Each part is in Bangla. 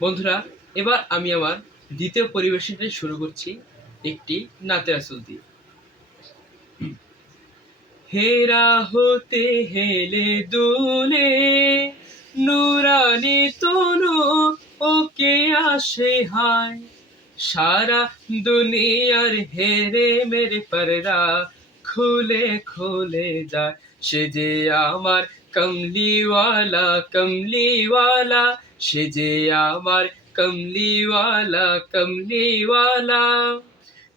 বন্ধুরা, এবার আমি আমার দ্বিতীয় পরিবেশনটি শুরু করছি একটি নাতে রাসূল দিয়ে। হেরা হতে হেলে দুলে নুরানি তনু ওকে আসে হায়, সারা দুনিয়ার হেরে মেরে পর্দা খুলে খুলে যায়। সে যে আমার কমলিওয়ালা কমলিওয়ালা, সে যে আমার কমলিওয়ালা কমলিওয়ালা।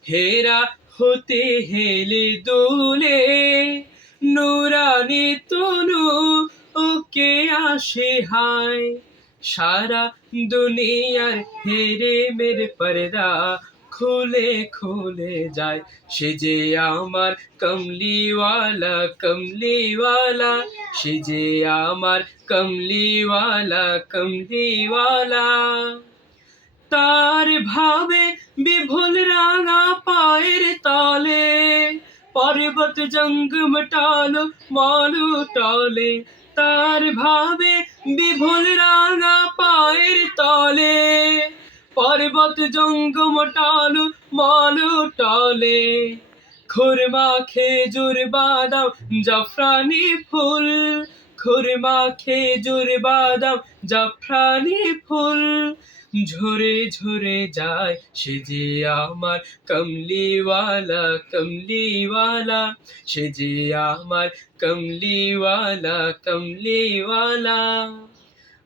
হেরা হতে হেলে দুলে নুরানি তনু ওকে আসে হায়, সারা দুনিয়ার হেরে মেরে পর্দা খুলে খুলে যায়। সে যে আমার কমলিওয়ালা কমলিওয়ালা, সে যে আমার কমলিওয়ালা কমলিওয়ালা। তার ভাবে বিভোল রাঙা পায়ের তলে পর্বত জঙ্গম টালো মালু টলে। তার ভাবে বিভোল রাঙা পায়ের তলে পর্বত জঙ্গম টালো মালু টলে। খুরমা খেজুর বাদাম জাফরানি ফুল, খুরমা খেজুর বাদাম জাফরানি ফুল ঝরে ঝরে যায়। সে যে আমার কমলিওয়ালা কমলিওয়ালা, সে যে আমার কমলিওয়ালা কমলিওয়ালা।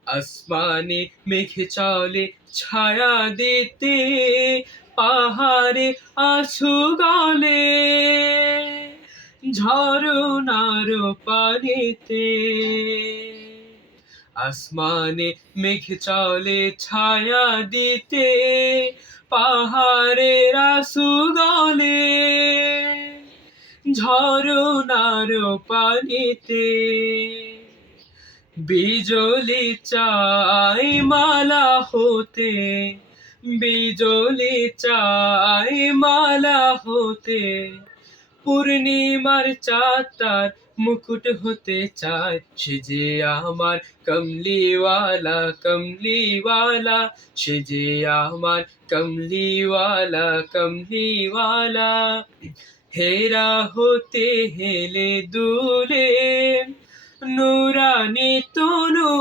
আসমানে মেঘে চলে ছায়া দিতে, পাহাড়ে আছু গলে ঝরনার পানিতে। আসমানে মেঘ চলে ছায়া দিতে, পাহাড়ের আছু গলে ঝরনার পানিতে। বিজলি চাই মালা হতে, বিজলি চাই মালা হতে, পূর্ণিমার চাঁদ তার মুকুট হতে চায়। সে যে আমার কমলিওয়ালা কমলিওয়ালা, সে যে আমার কমলিওয়ালা কমলিওয়ালা। হেরা হতে হেলে দুলে নুরানি তনু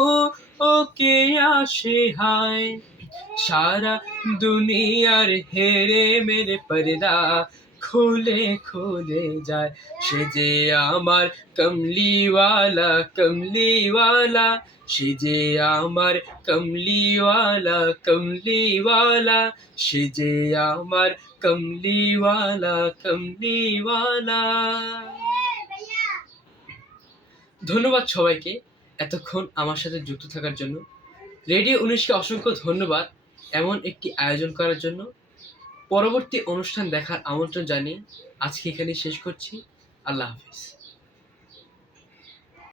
ওকে আসে হায়, সারা দুনিয়ার হেরে মেরে পর্দা খুলে খুলে যায়। সে যে আমার কমলিওয়ালা কমলিওয়ালা, সে যে আমার কমলিওয়ালা কমলিওয়ালা, সে যে আমার কমলিওয়ালা কমলিওয়ালা। ধন্যবাদ সবাইকে এতক্ষণ আমার সাথে যুক্ত থাকার জন্য। রেডিও 19কে অসংখ্য ধন্যবাদ এমন একটি আয়োজন করার জন্য। পরবর্তী অনুষ্ঠান দেখার আমন্ত্রণ জানিয়ে আজকে এখানে শেষ করছি। আল্লাহ হাফিজ।